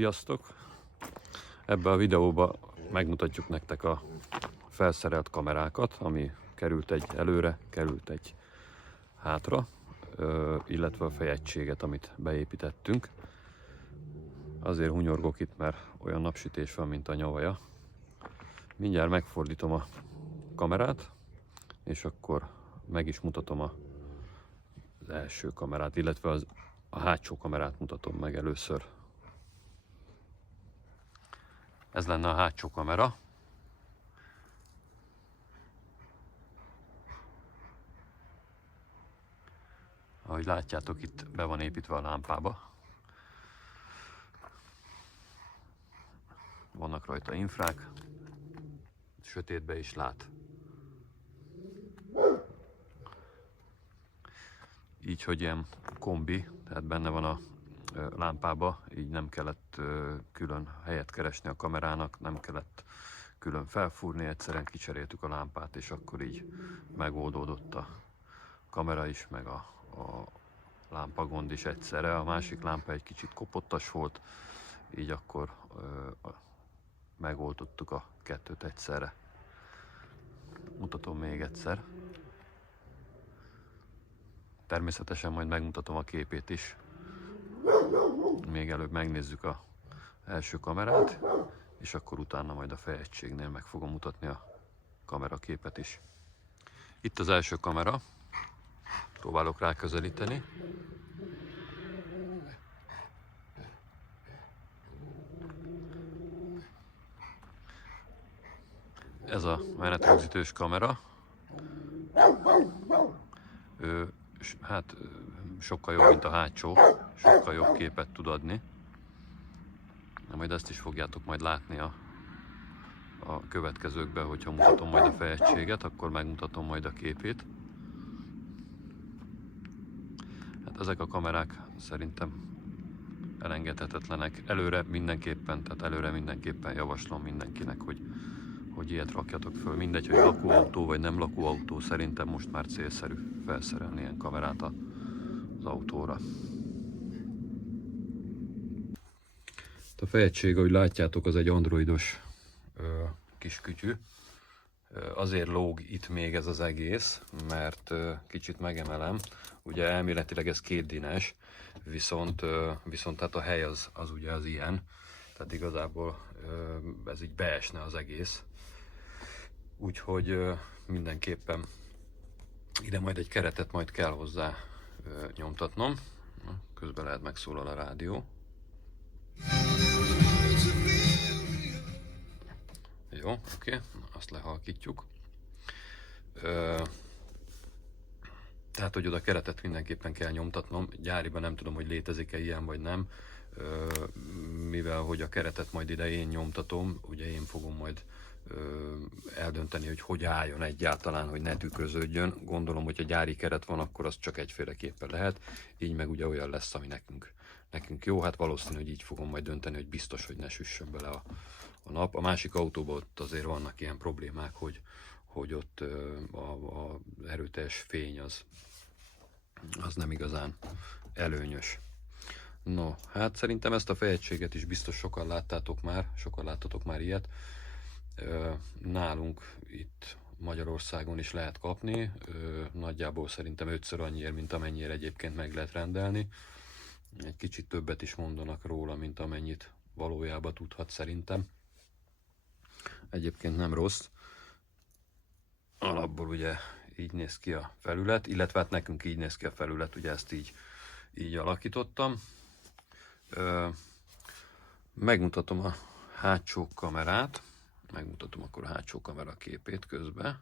Sziasztok! Ebben a videóban megmutatjuk nektek a felszerelt kamerákat, ami került egy előre, került egy hátra, illetve a fejegységet, amit beépítettünk. Azért hunyorgok itt, mert olyan napsütés van, mint a nyavaja. Mindjárt megfordítom a kamerát, és akkor meg is mutatom az első kamerát, illetve a hátsó kamerát mutatom meg először. Ez lenne a hátsó kamera. Ahogy látjátok, itt be van építve a lámpába. Vannak rajta infrák. Sötétbe is lát. Így, hogy ilyen kombi, tehát benne van a lámpába, így nem kellett külön helyet keresni a kamerának, nem kellett külön felfúrni, egyszerűen kicseréltük a lámpát, és akkor így megoldódott a kamera is, meg a lámpagond is egyszerre. A másik lámpa egy kicsit kopottas volt, így akkor megoldottuk a kettőt egyszerre. Mutatom még egyszer. Természetesen majd megmutatom a képét is. Még előbb megnézzük az első kamerát, és akkor utána majd a fejegységnél meg fogom mutatni a kameraképet is. Itt az első kamera. Próbálok rá közelíteni. Ez a menetrögzítős kamera. Hát sokkal jobb, mint a hátsó, sokkal jobb képet tud adni. Na, majd ezt is fogjátok majd látni a következőkben, hogyha mutatom majd a fejegységet, akkor megmutatom majd a képét. Hát ezek a kamerák szerintem elengedhetetlenek. Előre mindenképpen javaslom mindenkinek, hogy ilyet rakjatok föl. Mindegy, hogy lakóautó vagy nem lakóautó, szerintem most már célszerű felszerelni ilyen kamerát az autóra. A fejegység, ahogy látjátok, az egy androidos kis kütyű. Azért lóg itt még ez az egész, mert kicsit megemelem. Ugye elméletileg ez 2 D-es, viszont hát a hely az ugye az ilyen. Tehát igazából ez így beesne az egész. Úgyhogy mindenképpen ide majd egy keretet majd kell hozzá nyomtatnom. Közben lehet megszólal a rádió. Jó, oké, azt lehalkítjuk. Tehát, hogy oda keretet mindenképpen kell nyomtatnom. Gyáriban nem tudom, hogy létezik-e ilyen vagy nem. Mivel hogy a keretet majd ide én nyomtatom, ugye én fogom majd eldönteni, hogy álljon egyáltalán, hogy ne tükröződjön. Gondolom, hogy a gyári keret van, akkor az csak egyféleképpen lehet. Így meg ugye olyan lesz, ami nekünk jó. Hát valószínű, hogy így fogom majd dönteni, hogy biztos, hogy ne süssön bele a nap. A másik autóban ott azért vannak ilyen problémák, hogy ott az erőteljes fény az nem igazán előnyös. No, hát szerintem ezt a fejegységet is biztos sokan láttatok már ilyet. Nálunk itt Magyarországon is lehet kapni, nagyjából szerintem 5-ször annyiért, mint amennyire egyébként meg lehet rendelni. Egy kicsit többet is mondanak róla, mint amennyit valójában tudhat szerintem. Egyébként nem rossz. Alapból ugye így néz ki a felület, illetve hát nekünk így néz ki a felület, ugye ezt így alakítottam. Megmutatom a hátsó kamerát, megmutatom akkor a hátsó kamera képét közben.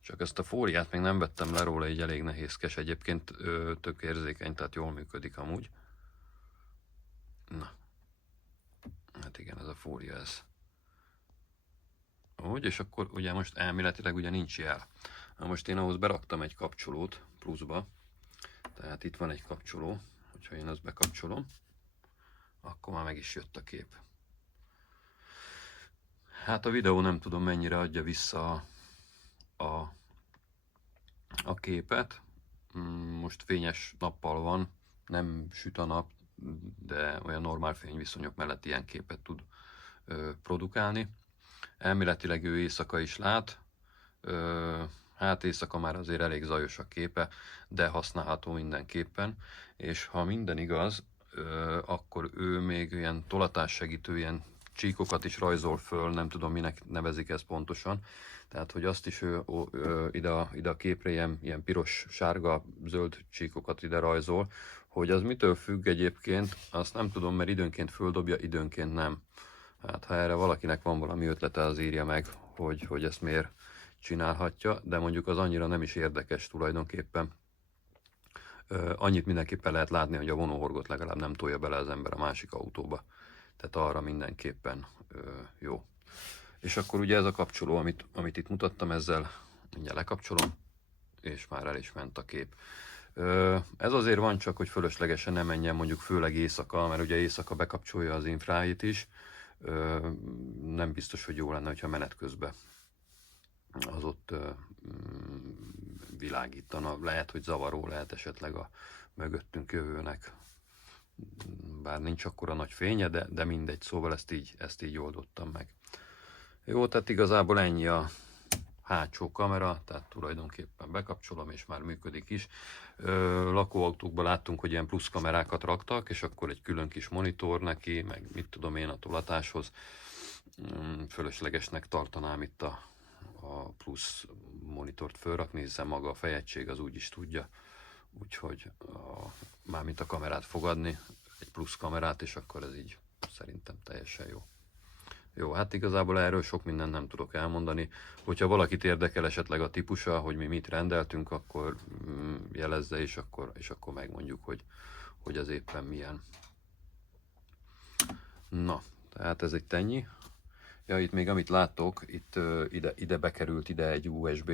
Csak ezt a fóliát még nem vettem le róla, így elég nehézkes. Egyébként tök érzékeny, tehát jól működik amúgy. Na, hát igen, ez a fólia ez. Úgy, és akkor ugye most elméletileg ugye nincs jel. Na most én ahhoz beraktam egy kapcsolót pluszba, tehát itt van egy kapcsoló, hogyha én azt bekapcsolom, akkor már meg is jött a kép. Hát a videó nem tudom mennyire adja vissza a képet. Most fényes nappal van, nem süt a nap, de olyan normál fényviszonyok mellett ilyen képet tud produkálni. Elméletileg ő éjszaka is lát, hát éjszaka már azért elég zajos a képe, de használható mindenképpen, és ha minden igaz, akkor ő még ilyen tolatássegítő, ilyen csíkokat is rajzol föl, nem tudom minek nevezik ezt pontosan, tehát hogy azt is ide a képre ilyen piros, sárga, zöld csíkokat ide rajzol, hogy az mitől függ egyébként, azt nem tudom, mert időnként földobja, időnként nem. Hát ha erre valakinek van valami ötlete, az írja meg, hogy ezt miért csinálhatja, de mondjuk az annyira nem is érdekes tulajdonképpen. Annyit mindenképpen lehet látni, hogy a vonóhorgot legalább nem tolja bele az ember a másik autóba. Tehát arra mindenképpen jó. És akkor ugye ez a kapcsoló, amit itt mutattam, ezzel mindjárt lekapcsolom, és már el is ment a kép. Ez azért van csak, hogy fölöslegesen nem menjen mondjuk főleg éjszaka, mert ugye éjszaka bekapcsolja az infráit is. Nem biztos, hogy jó lenne, hogyha menet közben az ott világítana. Lehet, hogy zavaró lehet esetleg a mögöttünk jövőnek. Bár nincs akkora nagy fénye, de mindegy, szóval ezt így oldottam meg. Jó, tehát igazából ennyi a hátsó kamera, tehát tulajdonképpen bekapcsolom, és már működik is. Lakóautókban láttunk, hogy ilyen plusz kamerákat raktak, és akkor egy külön kis monitor neki, meg mit tudom én a tolatáshoz. Fölöslegesnek tartanám itt a plusz monitort fölrakni, hiszen maga a fejegység az úgy is tudja, úgyhogy mármint a kamerát fogadni, egy plusz kamerát, és akkor ez így szerintem teljesen jó. Jó, hát igazából erről sok mindent nem tudok elmondani. Hogyha valakit érdekel esetleg a típusa, hogy mi mit rendeltünk, akkor jelezze, és akkor megmondjuk, hogy az éppen milyen. Na, tehát ez egy ennyi. Ja, itt még amit láttok, itt ide bekerült ide egy USB,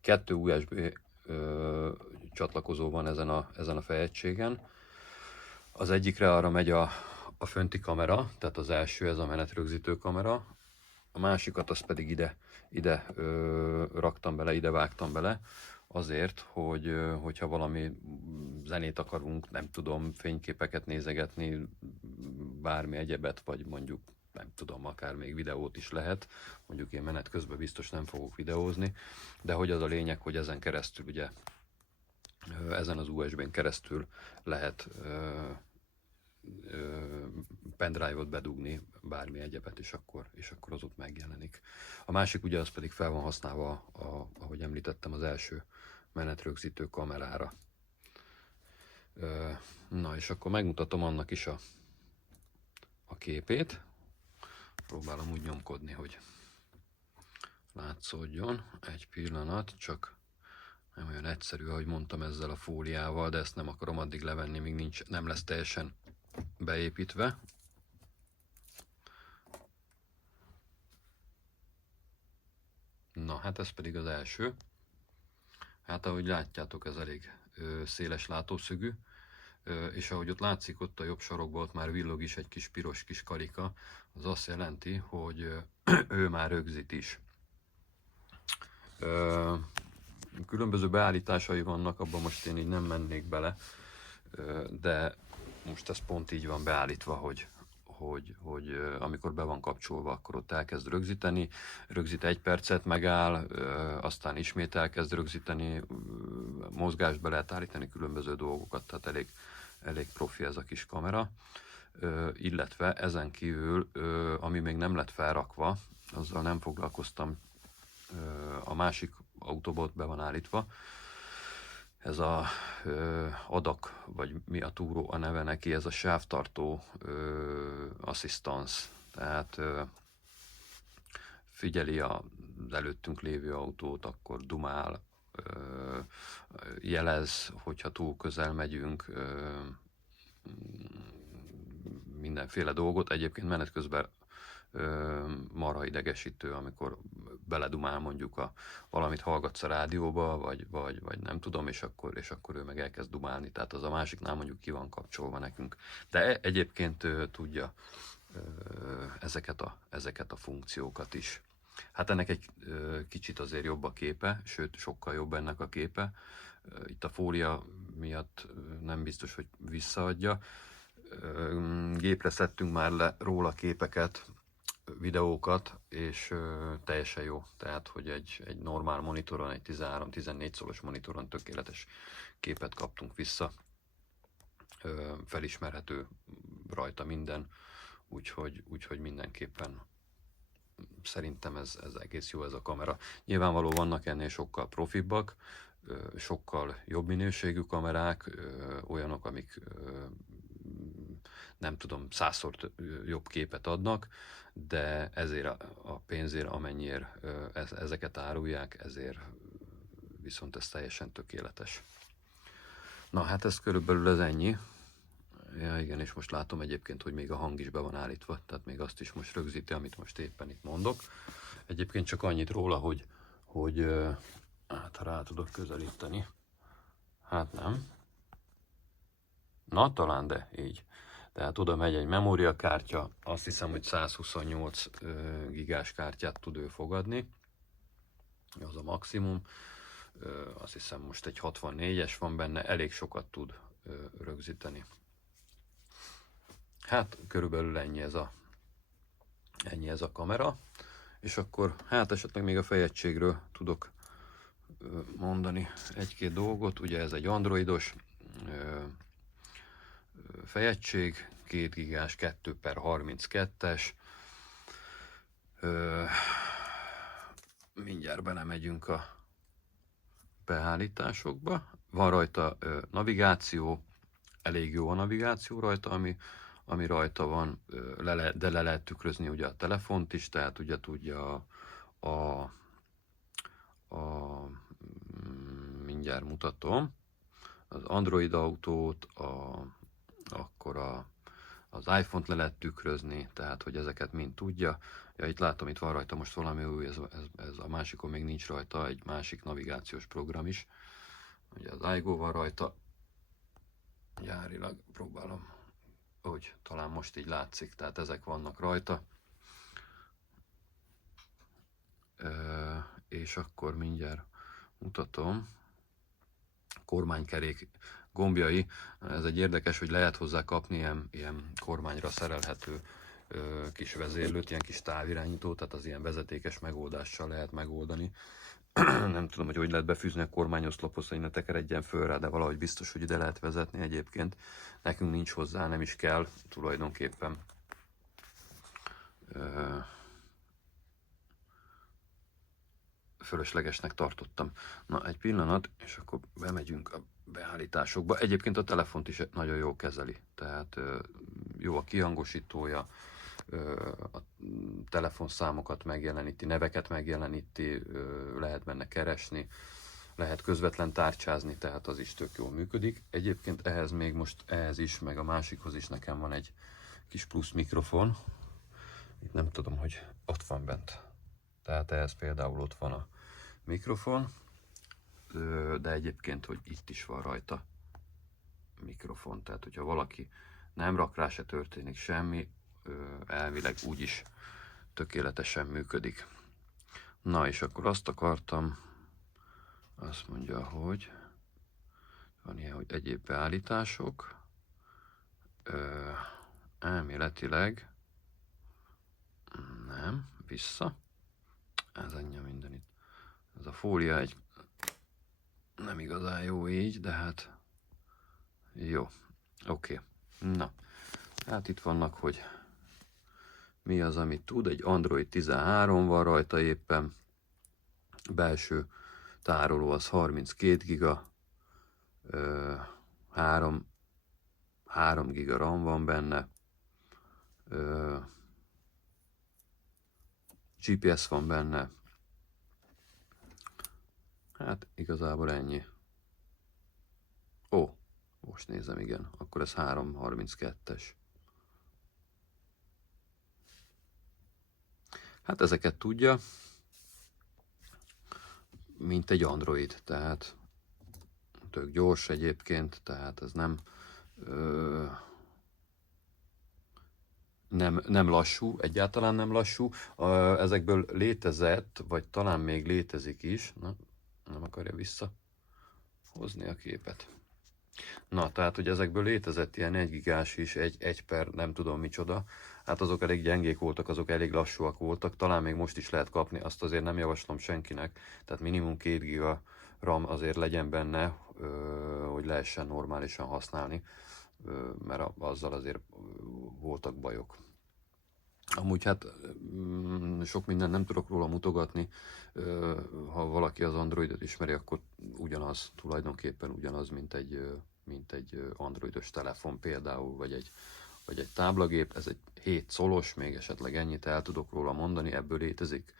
2 USB csatlakozó van ezen a fejegységen. Az egyikre arra megy a fönti kamera, tehát az első, ez a menetrögzítő kamera. A másikat azt pedig ide raktam bele, ide vágtam bele, azért, hogyha valami zenét akarunk, nem tudom, fényképeket nézegetni, bármi egyebet, vagy mondjuk nem tudom, akár még videót is lehet, mondjuk én menet közben biztos nem fogok videózni, de hogy az a lényeg, hogy ezen keresztül ugye, ezen az USB-n keresztül lehet pendrive-ot bedugni, bármi egyebet, és akkor az ott megjelenik. A másik ugye az pedig fel van használva, ahogy említettem, az első menetrögzítő kamerára. Na és akkor megmutatom annak is a képét. Próbálom úgy nyomkodni, hogy látszódjon. Egy pillanat, csak nem olyan egyszerű, ahogy mondtam ezzel a fóliával, de ezt nem akarom addig levenni, míg nem lesz teljesen beépítve. Na, hát ez pedig az első. Hát ahogy látjátok, ez elég széles látószögű, és ahogy ott látszik, ott a jobb sarokban ott már villog is egy kis piros kis karika, az azt jelenti, hogy ő már rögzít is. Különböző beállításai vannak, abban most én így nem mennék bele, de most ez pont így van beállítva, hogy amikor be van kapcsolva, akkor ott elkezd rögzíteni, rögzít 1 percet, megáll, aztán ismét elkezd rögzíteni, mozgásba lehet állítani különböző dolgokat, tehát elég profi ez a kis kamera. Illetve ezen kívül, ami még nem lett felrakva, azzal nem foglalkoztam, a másik autóbot be van állítva, ez a adak, vagy mi a túró a neve neki, ez a sávtartó assistance, tehát figyeli az előttünk lévő autót, akkor dumál, jelez, hogyha túl közel megyünk, mindenféle dolgot. Egyébként menet közben marha idegesítő, amikor beledumál mondjuk valamit hallgatsz a rádióba, vagy nem tudom, és akkor ő meg elkezd dumálni, tehát az a másiknál mondjuk ki van kapcsolva nekünk. De egyébként tudja ezeket a funkciókat is. Hát ennek egy kicsit azért jobb a képe, sőt sokkal jobb ennek a képe. Itt a fólia miatt nem biztos, hogy visszaadja. Gépre szedtünk már le róla képeket, videókat, és teljesen jó. Tehát, hogy egy normál monitoron, egy 13-14 szoros monitoron tökéletes képet kaptunk vissza. Felismerhető rajta minden, úgyhogy mindenképpen szerintem ez egész jó ez a kamera. Nyilvánvaló vannak ennél sokkal profibbak, sokkal jobb minőségű kamerák, olyanok, amik nem tudom, 100-szor jobb képet adnak, de ezért a pénzért, amennyiért ezeket árulják, ezért viszont ez teljesen tökéletes. Na hát ez körülbelül ez ennyi. Ja, igen, és most látom egyébként, hogy még a hang is be van állítva, tehát még azt is most rögzíti, amit most éppen itt mondok. Egyébként csak annyit róla, hogy hát ha rá tudok közelíteni, hát nem. Na, talán de így. Tehát oda megy egy memóriakártya, azt hiszem, hogy 128 gigás kártyát tud ő fogadni, az a maximum. Azt hiszem most egy 64-es van benne, elég sokat tud rögzíteni. Hát körülbelül ennyi ez a kamera, és akkor hát esetleg még a fejegységről tudok mondani egy-két dolgot. Ugye ez egy androidos fejegység, 2 gigás 2/32-es. Mindjárt belemegyünk a beállításokba. Van rajta navigáció, elég jó a navigáció rajta, ami rajta van, de le lehet tükrözni ugye a telefont is, tehát ugye tudja mindjárt mutatom, az Android autót, akkor az iPhone-t le lehet tükrözni, tehát hogy ezeket mind tudja. Ja, itt látom, itt van rajta most valami új, ez a másikon még nincs rajta, egy másik navigációs program is. Ugye az iGo van rajta, gyárilag próbálom, hogy talán most így látszik, tehát ezek vannak rajta. És akkor mindjárt mutatom. Kormánykerék gombjai, ez egy érdekes, hogy lehet hozzá kapni ilyen kormányra szerelhető kis vezérlőt, ilyen kis távirányító, tehát az ilyen vezetékes megoldással lehet megoldani. Nem tudom, hogy lehet befűzni a kormányoszlophoz, hogy ne tekeredjen föl rá, de valahogy biztos, hogy ide lehet vezetni egyébként. Nekünk nincs hozzá, nem is kell tulajdonképpen. Fölöslegesnek tartottam. Na, egy pillanat, és akkor bemegyünk a beállításokba. Egyébként a telefont is nagyon jól kezeli, tehát jó a kihangosítója, a telefonszámokat megjeleníti, neveket megjeleníti, lehet benne keresni, lehet közvetlen tárcsázni, tehát az is tök jól működik. Egyébként ehhez is, meg a másikhoz is nekem van egy kis plusz mikrofon. Itt nem tudom, hogy ott van bent. Tehát ehhez például ott van a mikrofon, de egyébként, hogy itt is van rajta mikrofon, tehát hogyha valaki nem rak rá, se történik semmi, elvileg úgyis tökéletesen működik. Na és akkor azt akartam, azt mondja, hogy van ilyen, hogy egyéb beállítások, elméletileg nem, vissza, ez annyi minden itt. Ez a fólia egy nem igazán jó így, de hát jó, oké. Na, hát itt vannak, hogy mi az, amit tud. Egy Android 13 van rajta éppen, belső tároló az 32 giga, 3 giga RAM van benne, GPS van benne. Hát igazából ennyi. Ó, most nézem, igen, akkor ez 332-es. Hát ezeket tudja, mint egy Android, tehát tök gyors egyébként, tehát ez nem lassú, egyáltalán nem lassú. Ezekből létezett, vagy talán még létezik is, na, nem akarja visszahozni a képet. Na, tehát, hogy ezekből létezett ilyen 1 gigás is, egy per nem tudom micsoda, hát azok elég gyengék voltak, azok elég lassúak voltak, talán még most is lehet kapni, azt azért nem javaslom senkinek, tehát minimum 2 giga RAM azért legyen benne, hogy lehessen normálisan használni, mert azzal azért voltak bajok. Amúgy hát sok mindent nem tudok róla mutogatni, ha valaki az Androidot ismeri, akkor ugyanaz, tulajdonképpen ugyanaz, mint egy androidos telefon például, vagy egy táblagép. Ez egy 7 colos, még esetleg ennyit el tudok róla mondani, ebből létezik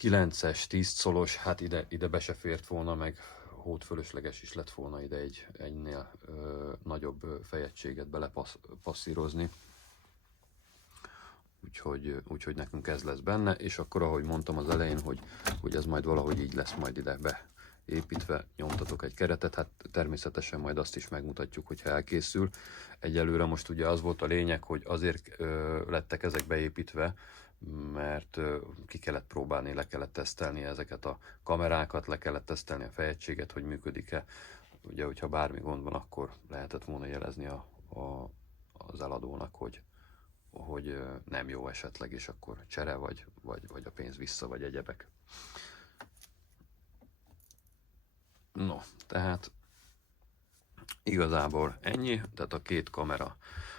9-es, 10 colos, hát ide be se fért volna, meg hódfölösleges is lett volna ide egynél nagyobb fejegységet belepasszírozni. Úgyhogy nekünk ez lesz benne, és akkor ahogy mondtam az elején, hogy ez majd valahogy így lesz majd ide beépítve, nyomtatok egy keretet, hát természetesen majd azt is megmutatjuk, hogyha elkészül. Egyelőre most ugye az volt a lényeg, hogy azért lettek ezek beépítve, mert ki kellett próbálni, le kellett tesztelni ezeket a kamerákat, le kellett tesztelni a fejegységet, hogy működik-e. Ugye, hogyha bármi gond van, akkor lehetett volna jelezni az eladónak, hogy nem jó esetleg, és akkor csere, vagy a pénz vissza, vagy egyebek. No, tehát igazából ennyi, tehát a 2 kamera.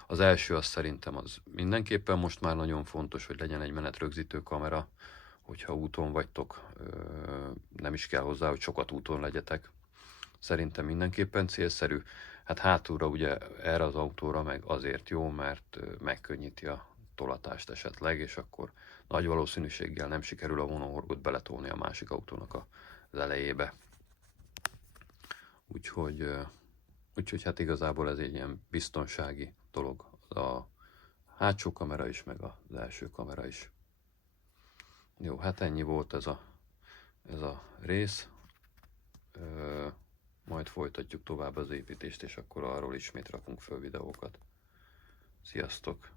Az első az szerintem az mindenképpen most már nagyon fontos, hogy legyen egy menetrögzítő kamera, hogyha úton vagytok, nem is kell hozzá, hogy sokat úton legyetek. Szerintem mindenképpen célszerű. Hát hátulra ugye erre az autóra meg azért jó, mert megkönnyíti a tolatást esetleg, és akkor nagy valószínűséggel nem sikerül a vonóhorgot beletolni a másik autónak az elejébe. Úgyhogy hát igazából ez egy ilyen biztonsági dolog. A hátsó kamera is, meg az első kamera is. Jó, hát ennyi volt ez a rész. Majd folytatjuk tovább az építést, és akkor arról ismét rakunk föl videókat. Sziasztok!